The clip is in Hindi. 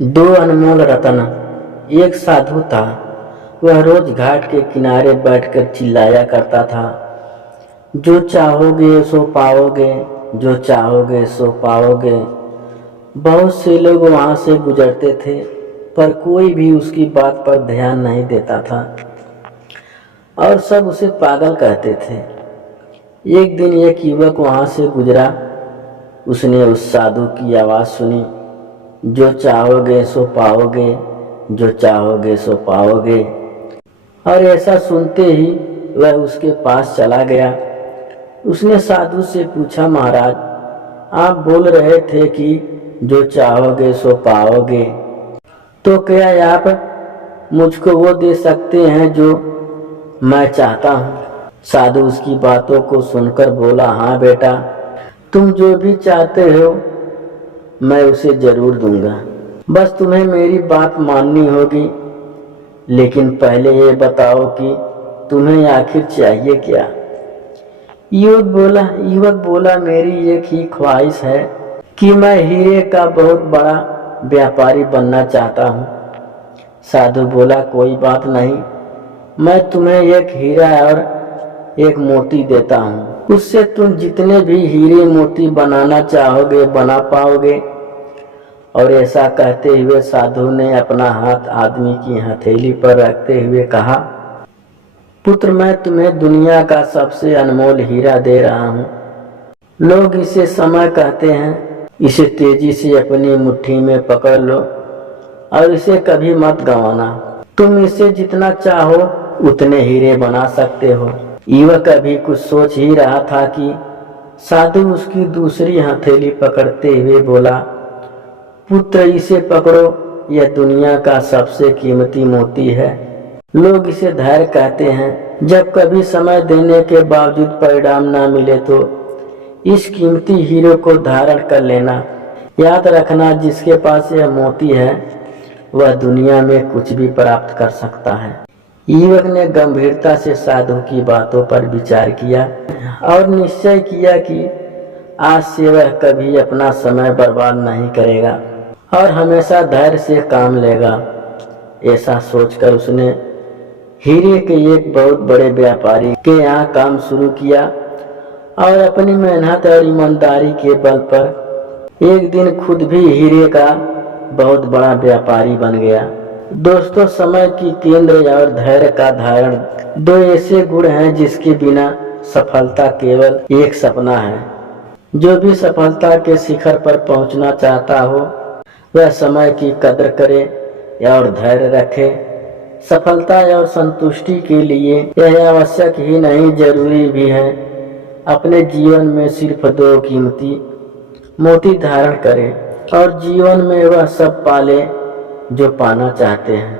दो अनमोल रत्न। एक साधु था। वह रोज घाट के किनारे बैठकर चिल्लाया करता था, जो चाहोगे सो पाओगे, जो चाहोगे सो पाओगे। बहुत से लोग वहां से गुजरते थे, पर कोई भी उसकी बात पर ध्यान नहीं देता था और सब उसे पागल कहते थे। एक दिन एक युवक वहां से गुजरा। उसने उस साधु की आवाज़ सुनी, जो चाहोगे सो पाओगे, जो चाहोगे सो पाओगे। और ऐसा सुनते ही वह उसके पास चला गया। उसने साधु से पूछा, महाराज, आप बोल रहे थे कि जो चाहोगे सो पाओगे, तो क्या आप मुझको वो दे सकते हैं जो मैं चाहता हूँ? साधु उसकी बातों को सुनकर बोला, हाँ बेटा, तुम जो भी चाहते हो मैं उसे जरूर दूंगा। बस तुम्हें मेरी बात माननी होगी। लेकिन पहले ये बताओ कि तुम्हें आखिर चाहिए क्या? युवक बोला, मेरी एक ही ख्वाहिश है कि मैं हीरे का बहुत बड़ा व्यापारी बनना चाहता हूँ। साधु बोला, कोई बात नहीं, मैं तुम्हें एक हीरा और एक मोती देता हूँ। उससे तुम जितने भी हीरे मोती बनाना चाहोगे बना पाओगे। और ऐसा कहते हुए साधु ने अपना हाथ आदमी की हथेली पर रखते हुए कहा, पुत्र, मैं तुम्हें दुनिया का सबसे अनमोल हीरा दे रहा हूँ। लोग इसे समय कहते हैं। इसे तेजी से अपनी मुट्ठी में पकड़ लो और इसे कभी मत गंवाना। तुम इसे जितना चाहो उतने हीरे बना सकते हो। युवक अभी कुछ सोच ही रहा था कि साधु उसकी दूसरी हथेली पकड़ते हुए बोला, पुत्र, इसे पकड़ो, यह दुनिया का सबसे कीमती मोती है। लोग इसे धैर्य कहते हैं। जब कभी समय देने के बावजूद परिणाम ना मिले तो इस कीमती हीरे को धारण कर लेना। याद रखना, जिसके पास यह मोती है वह दुनिया में कुछ भी प्राप्त कर सकता है। युवक ने गंभीरता से साधु की बातों पर विचार किया और निश्चय किया कि आज से वह कभी अपना समय बर्बाद नहीं करेगा और हमेशा धैर्य से काम लेगा। ऐसा सोचकर उसने हीरे के एक बहुत बड़े व्यापारी के यहाँ काम शुरू किया और अपनी मेहनत और ईमानदारी के बल पर एक दिन खुद भी हीरे का बहुत बड़ा व्यापारी बन गया। दोस्तों, समय की केंद्र और धैर्य का धारण दो ऐसे गुण हैं जिसके बिना सफलता केवल एक सपना है। जो भी सफलता के शिखर पर पहुंचना चाहता हो वह समय की कदर करे और धैर्य रखे। सफलता और संतुष्टि के लिए यह आवश्यक ही नहीं, जरूरी भी है। अपने जीवन में सिर्फ दो कीमती मोती धारण करें और जीवन में वह सब पाले जो पाना चाहते हैं।